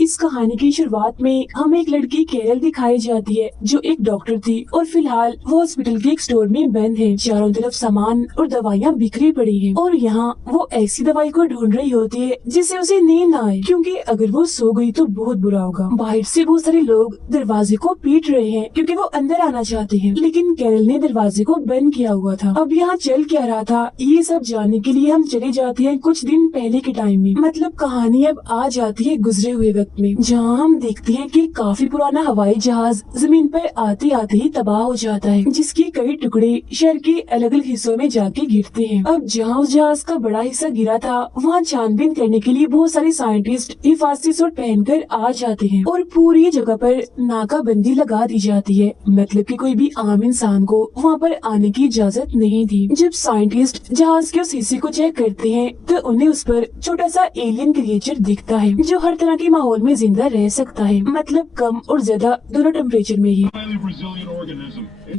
इस कहानी की शुरुआत में हमें एक लड़की केरल दिखाई जाती है जो एक डॉक्टर थी और फिलहाल वो हॉस्पिटल के एक स्टोर में बंद है। चारों तरफ सामान और दवाइयाँ बिखरी पड़ी हैं और यहाँ वो ऐसी दवाई को ढूंढ रही होती है जिससे उसे नींद ना आए, क्योंकि अगर वो सो गई तो बहुत बुरा होगा। बाहर से बहुत सारे लोग दरवाजे को पीट रहे हैं क्योंकि वो अंदर आना चाहते हैं, लेकिन केरल ने दरवाजे को बंद किया हुआ था। अब यहाँ चल क्या रहा था ये सब जानने के लिए हम चले जाते हैं कुछ दिन पहले के टाइम में। मतलब कहानी अब आ जाती है गुजरे हुए वक्त में, जहाँ हम देखते हैं कि काफी पुराना हवाई जहाज जमीन पर आते आते ही तबाह हो जाता है, जिसके कई टुकड़े शहर के अलग अलग हिस्सों में जाके गिरते हैं। अब जहाँ उस जहाज का बड़ा हिस्सा गिरा था वहाँ छानबीन करने के लिए बहुत सारे साइंटिस्ट हिफाजती सूट पहनकर आ जाते हैं और पूरी जगह पर नाकाबंदी लगा दी जाती है। मतलब कि कोई भी आम इंसान को वहाँ पर आने की इजाजत नहीं थी। जब साइंटिस्ट जहाज के उस हिस्से को चेक करते हैं तो उन्हें उस पर छोटा सा एलियन क्रिएचर दिखता है जो हर तरह के माहौल में जिंदा रह सकता है, मतलब कम और ज्यादा दोनों टेम्परेचर में ही।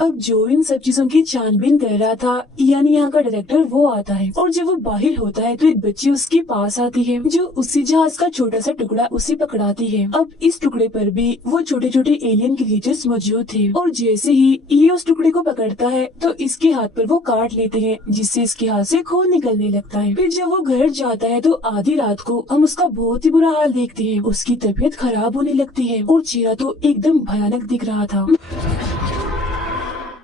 अब जो इन सब चीजों की छानबीन कर रहा था यानी यहाँ का डायरेक्टर वो आता है और जब वो बाहर होता है तो एक बच्ची उसके पास आती है जो उसी जहाज का छोटा सा टुकड़ा उसे पकड़ाती है। अब इस टुकड़े पर भी वो छोटे छोटे एलियन क्रिएचर्स मौजूद थे और जैसे ही ये उस टुकड़े को पकड़ता है तो इसके हाथ पर वो काट लेते हैं जिससे इसके हाथ से खून निकलने लगता है। फिर जब वो घर जाता है तो आधी रात को हम उसका बहुत ही बुरा हाल देखते हैं। उसकी तबीयत खराब होने लगती है और चेहरा तो एकदम भयानक दिख रहा था।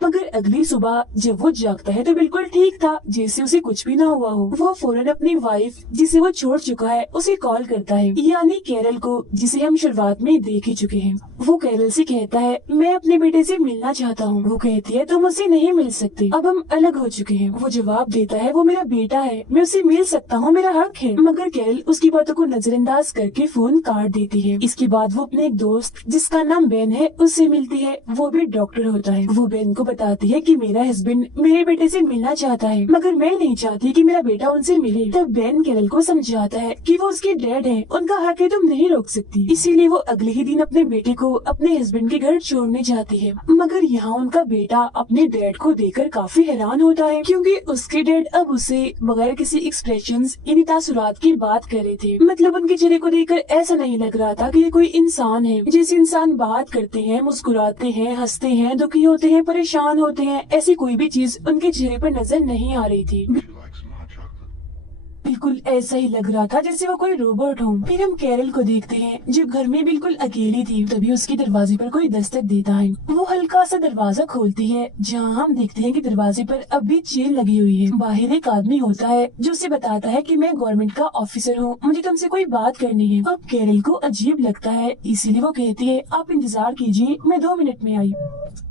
मगर अगली सुबह जब वो जागता है तो बिल्कुल ठीक था, जैसे उसे कुछ भी ना हुआ हो। वो फौरन अपनी वाइफ जिसे वो छोड़ चुका है उसे कॉल करता है, यानी केरल को, जिसे हम शुरुआत में देख ही चुके हैं। वो केरल से कहता है मैं अपने बेटे से मिलना चाहता हूँ। वो कहती है तुम उससे नहीं मिल सकते, अब हम अलग हो चुके हैं। वो जवाब देता है वो मेरा बेटा है, मैं उसे मिल सकता हूँ, मेरा हक है। मगर केरल उसकी बातों को नजरअंदाज करके फोन काट देती है। इसके बाद वो अपने एक दोस्त जिसका नाम बेन है उससे मिलती है। वो भी डॉक्टर होता है। वो बेन को बताती है कि मेरा हस्बैंड मेरे बेटे से मिलना चाहता है मगर मैं नहीं चाहती कि मेरा बेटा उनसे मिले। तब बेन केरल को समझाता है कि वो उसके डैड है, उनका हक है, तुम नहीं रोक सकती। इसीलिए वो अगले ही दिन अपने बेटे को अपने हस्बैंड के घर छोड़ने जाती है। मगर यहाँ उनका बेटा अपने डैड को देखकर काफी हैरान होता है क्योंकि उसके डैड अब उसे बगैर किसी एक्सप्रेशंस यानी तासुरात की बात कर रहे थे। मतलब उनके चेहरे को देखकर ऐसा नहीं लग रहा था कि ये कोई इंसान है। जैसे इंसान बात करते हैं, मुस्कुराते हैं, हंसते हैं, दुखी होते हैं, परेशान होते हैं, ऐसी कोई भी चीज उनके चेहरे पर नजर नहीं आ रही थी। बिल्कुल ऐसा ही लग रहा था जैसे वो कोई रोबोट हो। फिर हम केरल को देखते हैं जो घर में बिल्कुल अकेली थी। तभी उसके दरवाजे पर कोई दस्तक देता है। वो हल्का सा दरवाजा खोलती है जहाँ हम देखते हैं कि दरवाजे पर अब भी चेन लगी हुई है। बाहर एक आदमी होता है जो उसे बताता है कि मैं गवर्नमेंट का ऑफिसर हूँ, मुझे तुमसे कोई बात करनी है। अब केरल को अजीब लगता है, इसीलिए वो कहती है आप इंतजार कीजिए, मैं 2 मिनट में आई।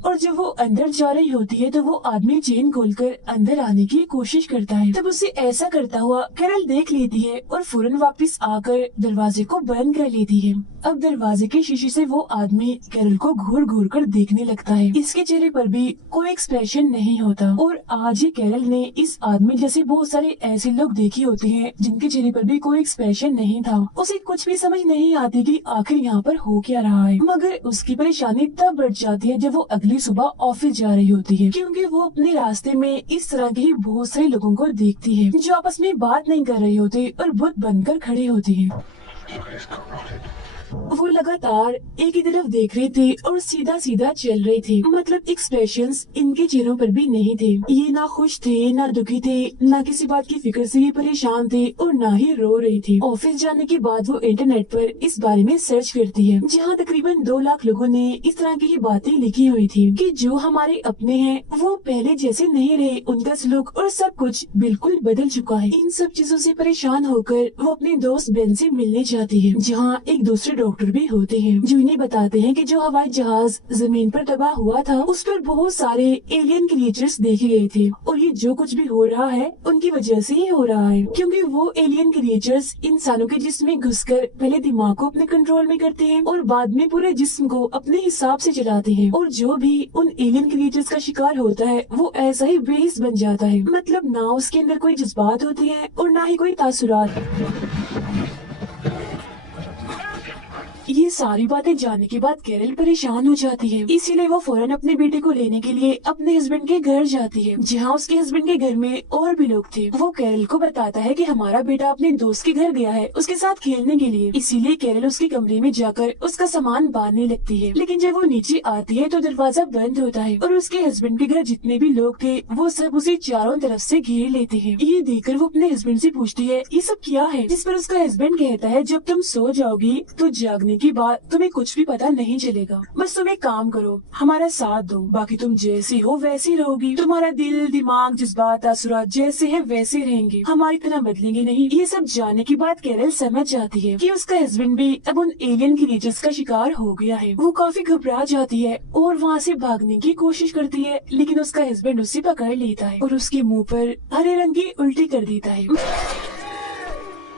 और जब वो अंदर जा रही होती है तो वो आदमी चेन खोलकर अंदर आने की कोशिश करता है। तब उसे ऐसा करता हुआ केरल देख लेती है और फौरन वापस आकर दरवाजे को बंद कर लेती है। अब दरवाजे के शीशे से वो आदमी केरल को घूर घूर कर देखने लगता है। इसके चेहरे पर भी कोई एक्सप्रेशन नहीं होता। और आज ही केरल ने इस आदमी जैसे बहुत सारे ऐसे लोग देखे होते हैं जिनके चेहरे पर भी कोई एक्सप्रेशन नहीं था। उसे कुछ भी समझ नहीं आती कि आखिर यहाँ पर हो क्या रहा है। मगर उसकी परेशानी तब बढ़ जाती है जब वो अगली सुबह ऑफिस जा रही होती है, क्योंकि वो अपने रास्ते में इस तरह के ही बहुत सारे लोगों को देखती है जो आपस में बात नहीं कर रहे होते और बुत बनकर खड़े होते हैं। वो लगातार एक ही तरफ देख रहे थे और सीधा सीधा चल रहे थे। मतलब एक्सप्रेशंस इनके चेहरों पर भी नहीं थे। ये ना खुश थे, ना दुखी थे, ना किसी बात की फिक्र से ये परेशान थे और ना ही रो रही थी। ऑफिस जाने के बाद वो इंटरनेट पर इस बारे में सर्च करती है, जहाँ तकरीबन 2 लाख लोगों ने इस तरह की ही बातें लिखी हुई थी कि जो हमारे अपने हैं वो पहले जैसे नहीं रहे, उनका सलूक और सब कुछ बिल्कुल बदल चुका है। इन सब चीजों से परेशान होकर वो अपने दोस्त बेन से मिलने जाती है, जहाँ एक दूसरे डॉक्टर भी होते हैं जो इन्हें बताते हैं कि जो हवाई जहाज जमीन पर तबाह हुआ था उस पर बहुत सारे एलियन क्रिएचर्स देखे गए थे और ये जो कुछ भी हो रहा है उनकी वजह से ही हो रहा है, क्योंकि वो एलियन क्रिएचर्स इंसानों के जिस्म में घुसकर पहले दिमाग को अपने कंट्रोल में करते हैं और बाद में पूरे जिस्म को अपने हिसाब से चलाते हैं। और जो भी उन एलियन क्रिएचर्स का शिकार होता है वो ऐसा ही बेहिस बन जाता है। मतलब ना उसके अंदर कोई जज्बात होते हैं और ना ही कोई तासुरात। ये सारी बातें जानने के बाद कैरल परेशान हो जाती है, इसीलिए वो फौरन अपने बेटे को लेने के लिए अपने हस्बैंड के घर जाती है, जहाँ उसके हस्बैंड के घर में और भी लोग थे। वो कैरल को बताता है कि हमारा बेटा अपने दोस्त के घर गया है उसके साथ खेलने के लिए, इसीलिए कैरल उसके कमरे में जाकर उसका सामान बांधने लगती है। लेकिन जब वो नीचे आती है तो दरवाजा बंद होता है और उसके हस्बैंड के घर जितने भी लोग थे वो सब उसे चारों तरफ से घेर लेते हैं। ये देखकर वो अपने हस्बैंड से पूछती है ये सब क्या है, जिस पर उसका हस्बैंड कहता है जब तुम सो जाओगी तो जागने के बाद तुम्हें कुछ भी पता नहीं चलेगा, बस तुम एक काम करो, हमारा साथ दो, बाकी तुम जैसी हो वैसी रहोगी, तुम्हारा दिल दिमाग जज्बात तासुरात जैसे है वैसे रहेंगे, हमारी तरह बदलेंगे नहीं। ये सब जानने के बाद कैरल समझ जाती है कि उसका हस्बैंड भी अब उन एलियन क्रिएचर्स का शिकार हो गया है। वो काफी घबरा जाती है और वहाँ से भागने की कोशिश करती है, लेकिन उसका हस्बैंड उसे पकड़ लेता है और उसके मुंह पर हरे रंग की उल्टी कर देता है।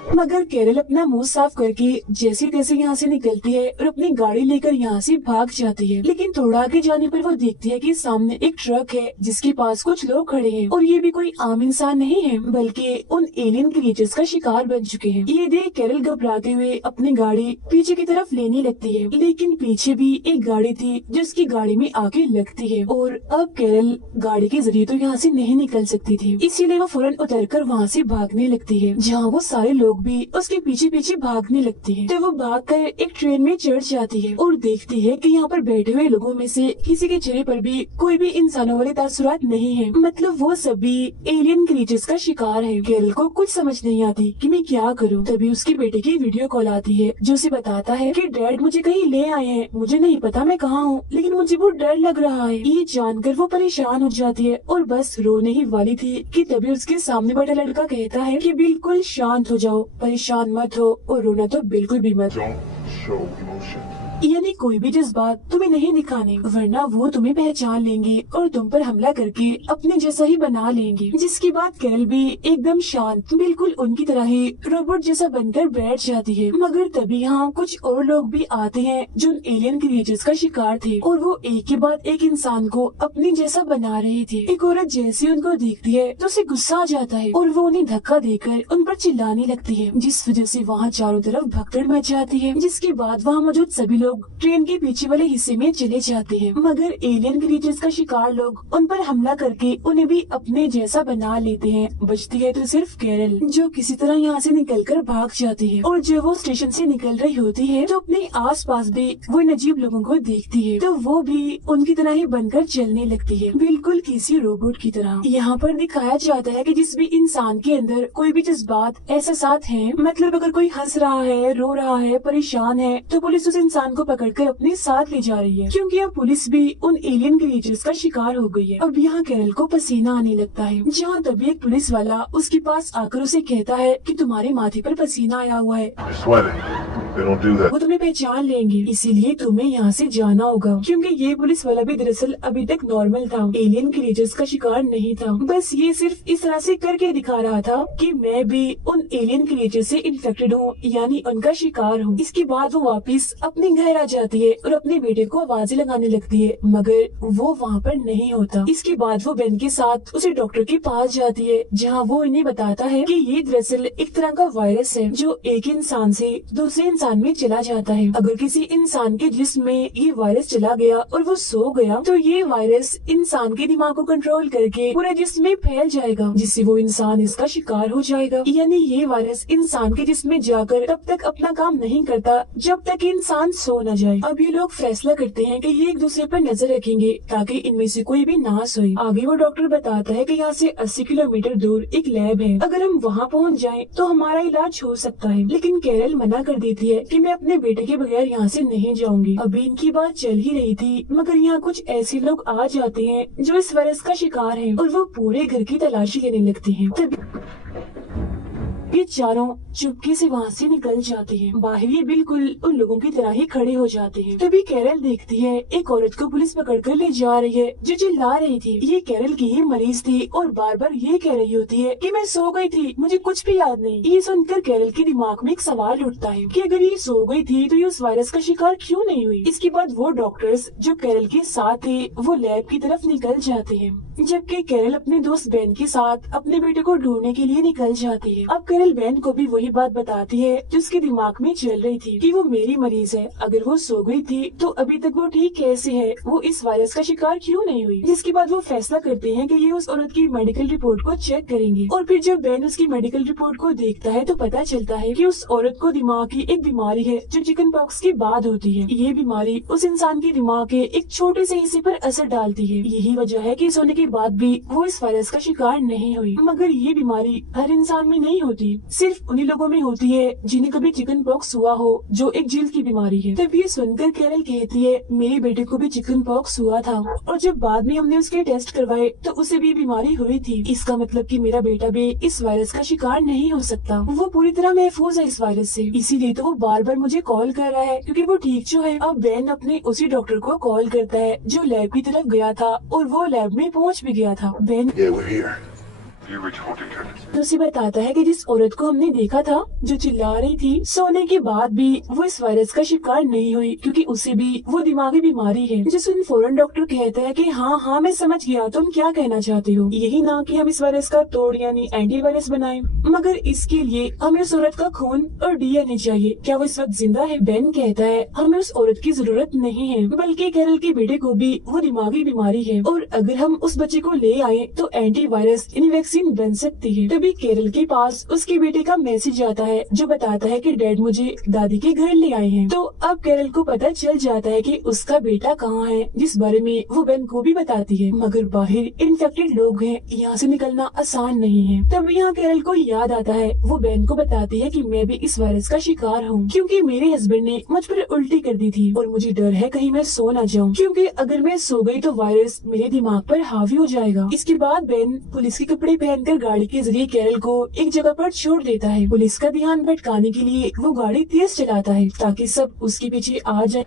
मगर केरल अपना मुंह साफ करके जैसे तैसे यहाँ से निकलती है और अपनी गाड़ी लेकर यहाँ से भाग जाती है। लेकिन थोड़ा आगे जाने पर वो देखती है कि सामने एक ट्रक है जिसके पास कुछ लोग खड़े हैं और ये भी कोई आम इंसान नहीं है बल्कि उन एलियन क्रिएचर्स का शिकार बन चुके हैं। ये देख केरल घबराते हुए अपनी गाड़ी पीछे की तरफ लेने लगती है, लेकिन पीछे भी एक गाड़ी थी जो उसकी गाड़ी में आके लगती है और अब केरल गाड़ी के जरिए तो यहाँ से नहीं निकल सकती थी, इसीलिए वो फौरन उतरकर वहाँ से भागने लगती है, जहाँ वो सारे लोग भी उसके पीछे पीछे भागने लगती है। तो वो भागकर एक ट्रेन में चढ़ जाती है और देखती है कि यहाँ पर बैठे हुए लोगों में से किसी के चेहरे पर भी कोई भी इंसानों वाले तासुरात नहीं है, मतलब वो सभी एलियन क्रीचर्स का शिकार है। केरल को कुछ समझ नहीं आती कि मैं क्या करूँ। तभी उसके बेटे की वीडियो कॉल आती है जो उसे बताता है कि डैड मुझे कहीं ले आए हैं, मुझे नहीं पता मैं कहाँ हूँ, लेकिन मुझे बहुत डर लग रहा है। ये जानकर वो परेशान हो जाती है और बस रोने ही वाली थी कि तभी उसके सामने बैठा लड़का कहता है कि बिल्कुल शांत हो जाओ, परेशान मत हो और रोना तो बिल्कुल भी मत। Don't show emotion. यानी कोई भी जज्बात तुम्हें नहीं दिखाने, वरना वो तुम्हें पहचान लेंगे और तुम पर हमला करके अपने जैसा ही बना लेंगे। जिसके बाद केरल भी एकदम शांत बिल्कुल उनकी तरह ही रोबोट जैसा बनकर बैठ जाती है। मगर तभी यहाँ कुछ और लोग भी आते हैं जो एलियन क्रिएचर्स का शिकार थे और वो एक के बाद एक इंसान को अपने जैसा बना रहे थे। एक औरत जैसे उनको देखती है तो उसे गुस्सा आ जाता है और वो उन्हें धक्का देकर उन पर चिल्लाने लगती है, जिस वजह से वहाँ चारों तरफ भगदड़ मच जाती है। जिसके बाद वहाँ मौजूद सभी लोग ट्रेन के पीछे वाले हिस्से में चले जाते हैं, मगर एलियन क्रीचर्स का शिकार लोग उन पर हमला करके उन्हें भी अपने जैसा बना लेते हैं। बचती है तो सिर्फ केरल, जो किसी तरह यहाँ से निकलकर भाग जाती है। और जब वो स्टेशन से निकल रही होती है तो अपने आसपास भी वो अजीब लोगों को देखती है, तो वो भी उनकी तरह ही बनकर चलने लगती है, बिल्कुल किसी रोबोट की तरह। यहाँ पर दिखाया जाता है कि जिस भी इंसान के अंदर कोई भी जज्बात एहसासात हैं, मतलब अगर कोई हंस रहा है, रो रहा है, परेशान है, तो पुलिस उस इंसान को पकड़कर अपने साथ ले जा रही है, क्योंकि अब पुलिस भी उन एलियन क्रिएचर्स का शिकार हो गई है। अब यहाँ केरल को पसीना आने लगता है, जहाँ तभी एक पुलिस वाला उसके पास आकर उसे कहता है कि तुम्हारे माथे पर पसीना आया हुआ है, You're sweating. They don't do that. वो तुम्हें पहचान लेंगे, इसीलिए तुम्हें यहाँ से जाना होगा। क्योंकि ये पुलिस वाला भी दरअसल अभी तक नॉर्मल था, एलियन क्रिएचर्स का शिकार नहीं था। बस ये सिर्फ इस तरह से करके दिखा रहा था कि मैं भी उन एलियन क्रिएचर से इन्फेक्टेड हूँ, यानी उनका शिकार हूँ। इसके बाद वो वापस अपने घर आ जाती है और अपने बेटे को आवाजें लगाने लगती है, मगर वो वहाँ पर नहीं होता। इसके बाद वो बेन के साथ उसे डॉक्टर के पास जाती है, जहाँ वो इन्हें बताता है कि ये दरअसल एक तरह का वायरस है जो एक इंसान से दूसरे इंसान में चला जाता है। अगर किसी इंसान के जिस्म में ये वायरस चला गया और वो सो गया तो ये वायरस इंसान के दिमाग को कंट्रोल करके पूरे जिस्म में फैल जाएगा, जिससे वो इंसान इसका शिकार हो जाएगा। यानी ये वायरस इंसान के जिस्म में जाकर तब तक अपना काम नहीं करता जब तक इंसान सो न जाए। अब ये लोग फैसला करते हैं कि ये एक दूसरे पर नजर रखेंगे ताकि इनमें से कोई भी ना सोए। आगे वो डॉक्टर बताता है कि यहाँ से 80 किलोमीटर दूर एक लैब है, अगर हम वहाँ पहुँच जाएं तो हमारा इलाज हो सकता है। लेकिन केरल मना कर देती है कि मैं अपने बेटे के बगैर यहाँ से नहीं जाऊंगी। अभी इनकी बात चल ही रही थी, मगर यहाँ कुछ ऐसे लोग आ जाते हैं जो इस वायरस का शिकार हैं और वो पूरे घर की तलाशी लेने लगते हैं। ये चारों चुपके से वहाँ से निकल जाते हैं। बाहर ये बिल्कुल उन लोगों की तरह ही खड़े हो जाते हैं। तभी केरल देखती है एक औरत को पुलिस पकड़कर ले जा रही है जो चिल्ला रही थी। ये केरल की ही मरीज थी और बार बार ये कह रही होती है कि मैं सो गई थी, मुझे कुछ भी याद नहीं। ये सुनकर केरल के दिमाग में एक सवाल उठता है कि अगर ये सो गई थी तो ये उस वायरस का शिकार क्यों नहीं हुई। इसके बाद वो डॉक्टर्स जो केरल के साथ थे वो लैब की तरफ निकल जाते हैं, जबकि केरल अपने दोस्त बेन के साथ अपने बेटे को ढूंढने के लिए निकल जाती है। अब कैरल बेन को भी वही बात बताती है जो उसके दिमाग में चल रही थी कि वो मेरी मरीज है, अगर वो सो गई थी तो अभी तक वो ठीक कैसे है, वो इस वायरस का शिकार क्यों नहीं हुई। जिसके बाद वो फैसला करते हैं कि ये उस औरत की मेडिकल रिपोर्ट को चेक करेंगे। और फिर जब बेन उसकी मेडिकल रिपोर्ट को देखता है तो पता चलता है कि उस औरत को दिमाग की एक बीमारी है जो चिकन पॉक्स के बाद होती है। ये बीमारी उस इंसान के दिमाग के एक छोटे से हिस्से पर असर डालती है। यही वजह है कि सोने के बाद भी वो इस वायरस का शिकार नहीं हुई। मगर ये बीमारी हर इंसान में नहीं होती, सिर्फ उन्हीं लोगों में होती है जिन्हें कभी चिकन पॉक्स हुआ हो, जो एक जल्द की बीमारी है। तब ये सुनकर कैरल कहती है मेरे बेटे को भी चिकन पॉक्स हुआ था और जब बाद में हमने उसके टेस्ट करवाए तो उसे भी बीमारी हुई थी। इसका मतलब कि मेरा बेटा भी इस वायरस का शिकार नहीं हो सकता। वो पूरी तरह महफूज है इस वायरस से, इसीलिए तो वो बार बार मुझे कॉल कर रहा है क्योंकि वो ठीक जो है। अब बेन अपने उसी डॉक्टर को कॉल करता है जो लैब की तरफ गया था और वो लैब में पहुंच भी गया था। Ben Yeah, we're here. You reached Haunted Cabin. तो उसे बताता है कि जिस औरत को हमने देखा था जो चिल्ला रही थी, सोने के बाद भी वो इस वायरस का शिकार नहीं हुई क्योंकि उसे भी वो दिमागी बीमारी है। जिसमें फौरन डॉक्टर कहता है कि हाँ मैं समझ गया, तुम क्या कहना चाहते हो, यही ना कि हम इस वायरस का तोड़ यानी एंटीवायरस बनाएं, मगर इसके लिए हमें उस औरत का खून और डीएनए चाहिए। क्या वो इस वक्त जिंदा है? बेन कहता है हमें उस औरत की जरूरत नहीं है, बल्कि कैरल के बेटे को भी वो दिमागी बीमारी है और अगर हम उस बच्चे को ले आए तो एंटीवायरस यानी वैक्सीन बन सकती है। तभी कैरल के पास उसके बेटे का मैसेज आता है जो बताता है कि डैड मुझे दादी के घर ले आए हैं। तो अब कैरल को पता चल जाता है कि उसका बेटा कहाँ है, जिस बारे में वो बेन को भी बताती है। मगर बाहर इन्फेक्टेड लोग हैं, यहाँ से निकलना आसान नहीं है। तब यहाँ कैरल को याद आता है, वो बेन को बताती है कि मैं भी इस वायरस का शिकार हूँ क्योंकि मेरे हस्बैंड ने मुझ पर उल्टी कर दी थी और मुझे डर है कहीं मैं सो न जाऊँ, क्योंकि अगर मैं सो गई तो वायरस मेरे दिमाग पर हावी हो जाएगा। इसके बाद बेन पुलिस के कपड़े पहनकर गाड़ी के जरिए कैरल को एक जगह पर छोड़ देता है। पुलिस का ध्यान भटकाने के लिए वो गाड़ी तेज चलाता है ताकि सब उसके पीछे आ जाए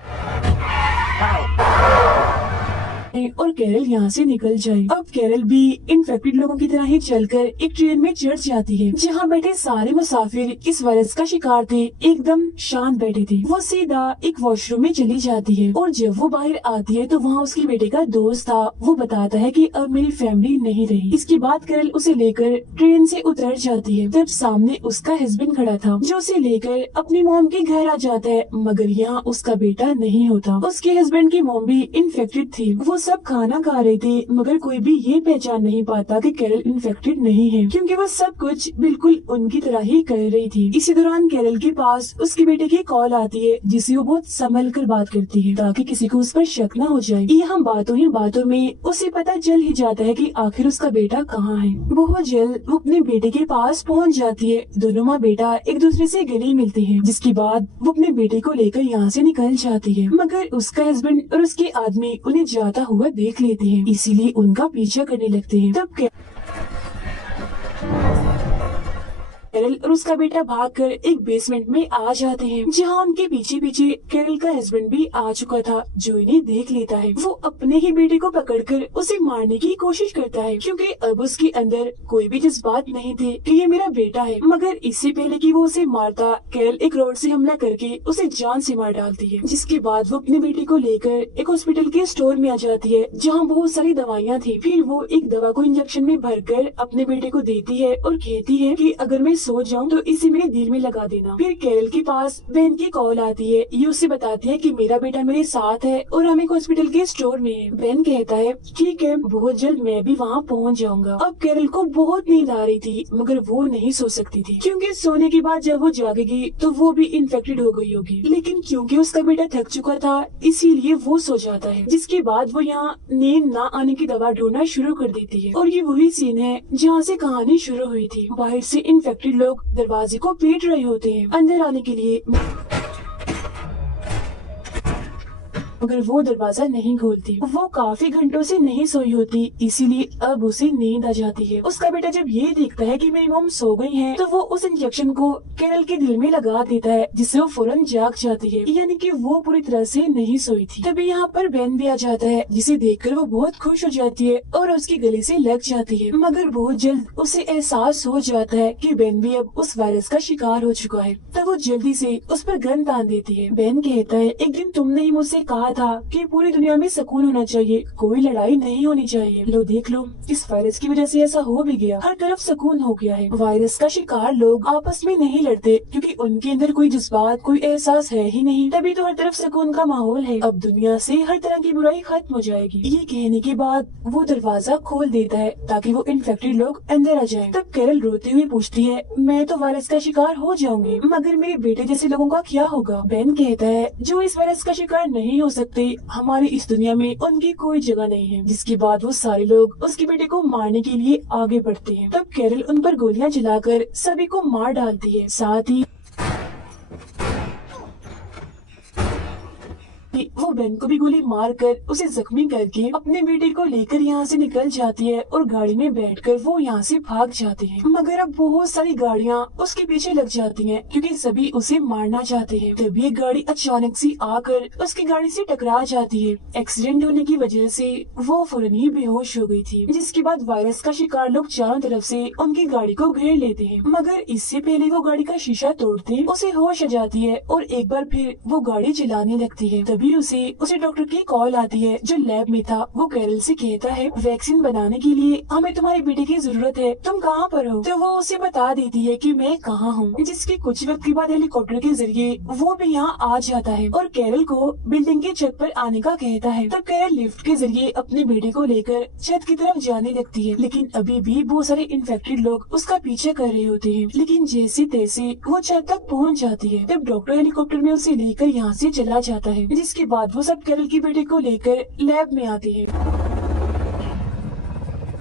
और कैरल यहाँ से निकल जाए। अब कैरल भी इन्फेक्टेड लोगों की तरह ही चलकर एक ट्रेन में चढ़ जाती है जहाँ बैठे सारे मुसाफिर इस वायरस का शिकार थे, एकदम शांत बैठे थे। वो सीधा एक वॉशरूम में चली जाती है और जब वो बाहर आती है तो वहाँ उसके बेटे का दोस्त था। वो बताता है कि अब मेरी फैमिली नहीं रही। इसके बाद कैरल उसे लेकर ट्रेन से उतर जाती है। तब सामने उसका हस्बैंड खड़ा था जो उसे लेकर अपनी मोम के घर आ जाता है, मगर यहाँ उसका बेटा नहीं होता। उसके हस्बैंड की मोम भी इन्फेक्टेड थी। वो सब खाना खा रहे थे मगर कोई भी ये पहचान नहीं पाता कि कैरल इन्फेक्टेड नहीं है क्योंकि वो सब कुछ बिल्कुल उनकी तरह ही कर रही थी। इसी दौरान कैरल के पास उसके बेटे की कॉल आती है जिसे वो बहुत संभल कर बात करती है ताकि किसी को उस पर शक न हो जाए। यहाँ बातों ही बातों में उसे पता चल ही जाता है कि आखिर उसका बेटा कहाँ है। बहुत जल्द वो अपने बेटे के पास पहुँच जाती है। दोनों माँ बेटा एक दूसरे से गले मिलते हैं, जिसके बाद वो अपने बेटे को लेकर यहाँ से निकल जाती है। मगर उसका हस्बैंड और उसके आदमी उन्हें जाता हुआ देख लेते हैं, इसीलिए उनका पीछा करने लगते हैं। तब कैरल और उसका बेटा भागकर एक बेसमेंट में आ जाते हैं जहाँ उनके पीछे पीछे कैरल का हस्बैंड भी आ चुका था जो इन्हें देख लेता है। वो अपने ही बेटे को पकड़कर उसे मारने की कोशिश करता है क्योंकि अब उसके अंदर कोई भी जज्बात नहीं थे कि ये मेरा बेटा है। मगर इससे पहले कि वो उसे मारता, कैरल एक रॉड से हमला करके उसे जान से मार डालती है। जिसके बाद वो अपने बेटे को लेकर एक हॉस्पिटल के स्टोर में आ जाती है जहाँ बहुत सारी दवाइयाँ थी। फिर वो एक दवा को इंजेक्शन में भरकर अपने बेटे को देती है और कहती है कि अगर मैं सो जाऊं तो इसे मेरे दिल में लगा देना। फिर कैरल के पास बेन की कॉल आती है। ये उसे बताती है कि मेरा बेटा मेरे साथ है और हम एक हॉस्पिटल के स्टोर में है। बेन कहता है ठीक है, बहुत जल्द मैं भी वहाँ पहुँच जाऊंगा। अब कैरल को बहुत नींद आ रही थी मगर वो नहीं सो सकती थी क्योंकि सोने के बाद जब वो जागेगी तो वो भी इन्फेक्टेड हो गई होगी। लेकिन क्योंकि उसका बेटा थक चुका था इसीलिए वो सो जाता है। जिसके बाद वो यहाँ नींद न आने की दवा ढूंढना शुरू कर देती है और ये वही सीन है जहाँ से कहानी शुरू हुई थी। बाहर से इन्फेक्टेड लोग दरवाजे को पीट रहे होते हैं अंदर आने के लिए, मगर वो दरवाजा नहीं खोलती। वो काफी घंटों से नहीं सोई होती इसीलिए अब उसे नींद आ जाती है। उसका बेटा जब ये देखता है कि मेरी मॉम सो गई है तो वो उस इंजेक्शन को कैरल के दिल में लगा देता है जिससे वो फौरन जाग जाती है, यानी कि वो पूरी तरह से नहीं सोई थी। तभी यहाँ पर बेन भी आ जाता है जिसे देखकर वो बहुत खुश हो जाती है और उसके गले से लग जाती है। मगर बहुत जल्द उसे एहसास हो जाता है कि बेन भी अब उस वायरस का शिकार हो चुका है। तब वो जल्दी से उस पर गन तान देती है। बेन कहता है एक दिन तुमने ही मुझसे कहा कहा था कि पूरी दुनिया में सुकून होना चाहिए, कोई लड़ाई नहीं होनी चाहिए। लो देख लो, इस वायरस की वजह से ऐसा हो भी गया। हर तरफ सुकून हो गया है। वायरस का शिकार लोग आपस में नहीं लड़ते क्योंकि उनके अंदर कोई जज्बात, कोई एहसास है ही नहीं। तभी तो हर तरफ सुकून का माहौल है। अब दुनिया से हर तरह की बुराई खत्म हो जाएगी। ये कहने के बाद वो दरवाजा खोल देता है ताकि वो इन्फेक्टेड लोग अंदर आ जाएं। तब कैरल रोते हुए पूछती है, मैं तो वायरस का शिकार हो जाऊंगी, मगर मेरे बेटे जैसे लोगों का क्या होगा? बेन कहता है, जो इस वायरस का शिकार नहीं हो सकते, हमारी इस दुनिया में उनकी कोई जगह नहीं है। जिसके बाद वो सारे लोग उसके बेटे को मारने के लिए आगे बढ़ते हैं। तब कैरल उन पर गोलियां चलाकर सभी को मार डालती है। साथ ही वो बेन को भी गोली मारकर उसे जख्मी करके अपने बेटे को लेकर यहाँ से निकल जाती है और गाड़ी में बैठकर वो यहाँ से भाग जाते हैं। मगर अब बहुत सारी गाड़ियाँ उसके पीछे लग जाती हैं क्योंकि सभी उसे मारना चाहते हैं। तभी एक गाड़ी अचानक से आकर उसकी गाड़ी से टकरा जाती है। एक्सीडेंट होने की वजह से वो फौरन ही बेहोश हो गई थी। जिसके बाद वायरस का शिकार लोग चारों तरफ से उनकी गाड़ी को घेर लेते हैं, मगर इससे पहले वो गाड़ी का शीशा तोड़ते उसे होश आ जाती है और एक बार फिर वो गाड़ी चलाने लगती है। तभी उसे डॉक्टर की कॉल आती है जो लैब में था। वो कैरल से कहता है, वैक्सीन बनाने के लिए हमें तुम्हारे बेटे की जरूरत है, तुम कहाँ पर हो? तो वो उसे बता देती है कि मैं कहाँ हूँ। जिसके कुछ वक्त के बाद हेलीकॉप्टर के जरिए वो भी यहाँ आ जाता है और कैरल को बिल्डिंग के छत पर आने का कहता है। तब कैरल लिफ्ट के जरिए अपने बेटे को लेकर छत की तरफ जाने लगती है, लेकिन अभी भी बहुत सारे इन्फेक्टेड लोग उसका पीछे कर रहे होते हैं। लेकिन जैसे तैसे वो छत तक पहुँच जाती है। तब डॉक्टर हेलीकॉप्टर में उसे लेकर यहाँ से चला जाता है। जिसके बाद वो सब कैरल के बेटे को लेकर लैब में आते हैं।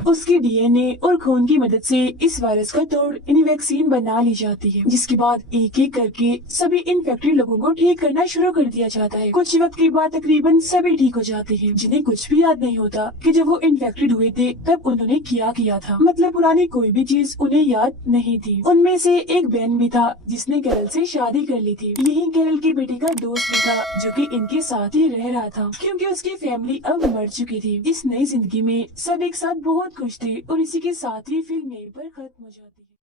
उसके डीएनए और खून की मदद से इस वायरस का तोड़ यानी वैक्सीन बना ली जाती है। जिसके बाद एक एक करके सभी इन्फेक्टेड लोगों को ठीक करना शुरू कर दिया जाता है। कुछ वक्त के बाद तकरीबन सभी ठीक हो जाते हैं, जिन्हें कुछ भी याद नहीं होता कि जब वो इन्फेक्टेड हुए थे तब उन्होंने क्या किया था। मतलब पुरानी कोई भी चीज उन्हें याद नहीं थी। उनमें से एक बेन भी था जिसने कैरल से शादी कर ली थी। यही कैरल के बेटे का दोस्त भी था जो कि इनके साथ ही रह रहा था क्योंकि उसकी फैमिली अब मर चुकी थी। इस नई जिंदगी में सब एक साथ बहुत खुश थे और इसी के साथ ही फिल्म यहीं पर खत्म हो जाती है।